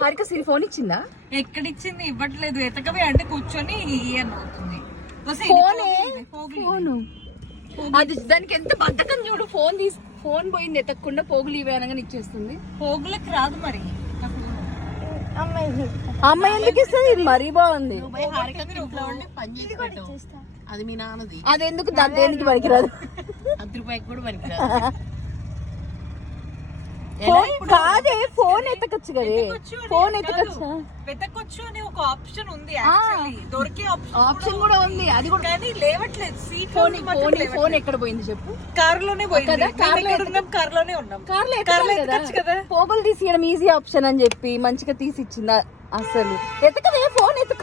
హారిక సిరి phone ఇచ్చిందా? ఎక్కడిచ్చింది? ఇవ్వట్లేదు. ఎతకవే అంటే కూర్చొని అని అవుతుంది. ఫోను అది దానికి ఎంత బద్ధకం చూడు. ఫోన్ పోయింది ఎతకకుండా పోగులు ఇవే అనగానే ఇచ్చేస్తుంది. పోగులకు రాదు మరి. అమ్మాయి ఎందుకు ఇస్తుంది? ఇది మరీ బాగుంది. అది మీ నాన్నది. అది ఎందుకు దేనికి పనికిరాదు. 10 రూపాయకి కూడా పనికిరాదు. కాదే ఫోన్ ఎత్తకొచ్చు కదే. ఫోన్ వెతకొచ్చు అని ఒక ఆప్షన్ ఉంది. దొరికే ఆప్షన్ కూడా ఉంది. అది కూడా కానీ లేవట్లేదు. ఫోన్ ఎక్కడ పోయింది చెప్పు? కారులోనే పోయింది. కారులోనే ఉన్నాం. కదా పోగులు తీసియడం ఈజీ ఆప్షన్ అని చెప్పి మంచిగా తీసి ఇచ్చిందా? అసలు ఎతకవే ఫోన్ ఎతక.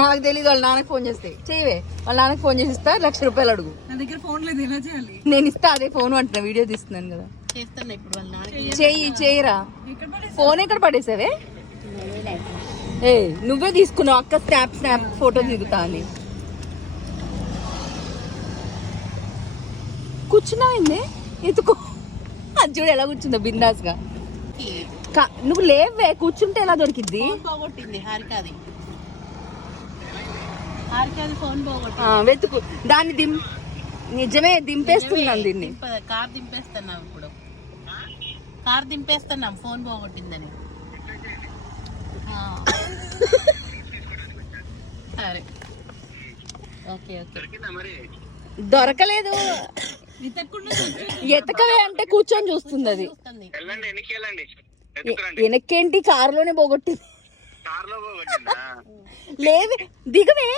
నాకు తెలియదు. వాళ్ళ నాన్నకి ఫోన్ చేస్తే చేయవే. వాళ్ళ నాన్నకి ఫోన్ చేసి ఇస్తా. 1,00,000 రూపాయలు అడుగు. నా దగ్గర ఫోన్ లేదు. ఎలా చేయాలి? నేను ఇస్తా. అదే ఫోన్ అంటున్నా. వీడియో తీస్తున్నాను కదా. చేయరా. ఫోన్ ఎక్కడ పడేసావే? ఏ నువ్వే తీసుకున్నావు అక్క. స్నాప్ ఫోటో దిగుతా అని కూర్చున్నావింది. ఎత్తుకో. అది చూడు ఎలా కూర్చుందో బిందాస్ గా. నువ్వు లేవే. కూర్చుంటే ఎలా దొరికిద్ది? వెతుకు దాన్ని. నిజమే దింపేస్తున్నాను దీన్ని. కార్ దింపేస్తున్నాం ఫోన్ పోగొట్టిందని. సరే ఓకే. దొరకలేదు. ఎతకవే అంటే కూర్చొని చూస్తుంది. అది వెనక్కేంటి? కారులోనే పోగొట్టింది. లేవే దిగవే.